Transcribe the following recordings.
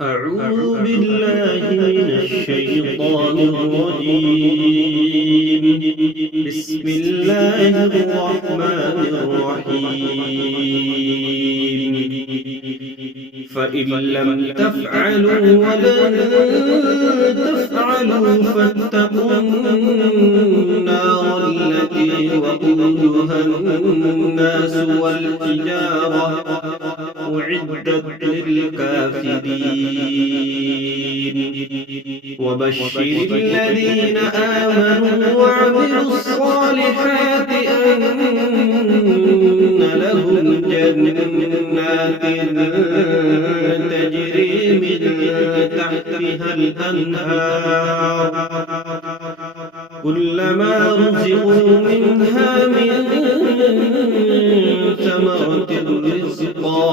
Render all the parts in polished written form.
أعوذ بالله من الشيطان الرجيم. بسم الله الرحمن الرحيم. فإن لم تفعلوا ولن تفعلوا فاتقوا النار التي وقودها الناس والحجارة أعدت للكافرين. وبشر الذين آمنوا وعملوا الصالحات أن لهم جنات تجري من تحتها الأنهار كلما رزقوا منها من ثمرة رزقا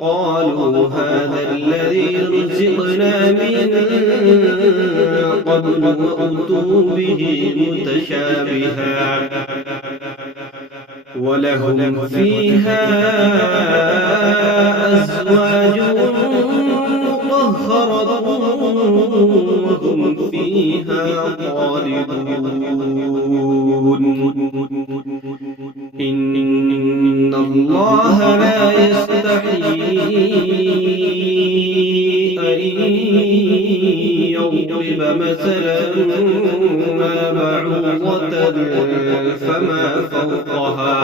قالوا هذا الذي رزقنا من قبل وأتوا به متشابها ولهم فيها أزواج مطهرة وهم فيها خالدون. إن الله لا يستحيي أن يضرب مثلا ما بعوضة فما فوقها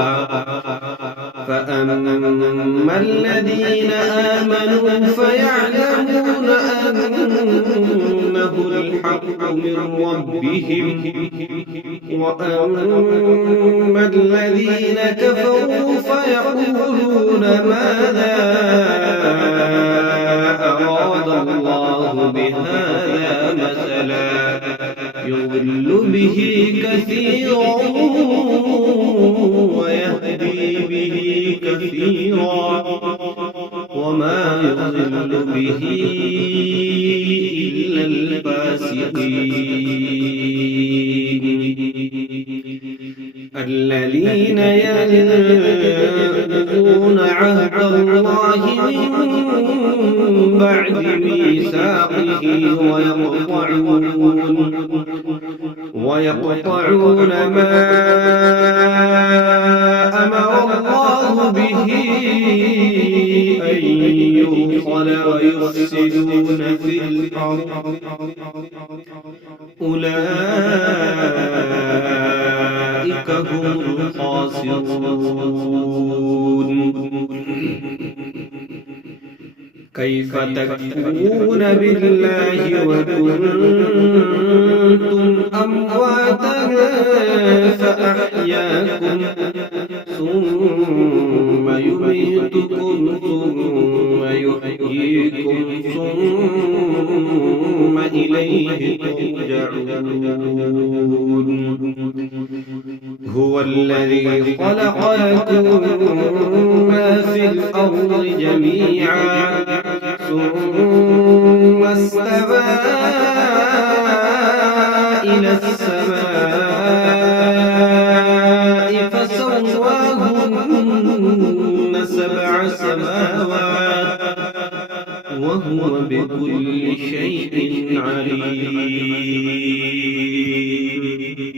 فأما الذين آمنوا فيعلمون أنه الحق من ربهم وأما الذين كفروا فيقولون ماذا أراد الله بهذا مثلا يضل به كثيرا ويهدي به كثيرا وما يضل به إلا الفاسقين. الذين ينقضون عهد الله من بعد ميثاقه ويقطعون ما أمر الله به أن يوصل ويفسدون في الأرض أولئك هم الخاسرون. كيف تكفرون بالله وكنتم أمواتا فأحياكم ثم يميتكم ثم يحييكم ثم إليه ترجعون. هو الذي خلق لكم ما في الأرض جميعا ثم استوى إلى السماء فسواهن سبع سماوات وهو بكل شيء عليم.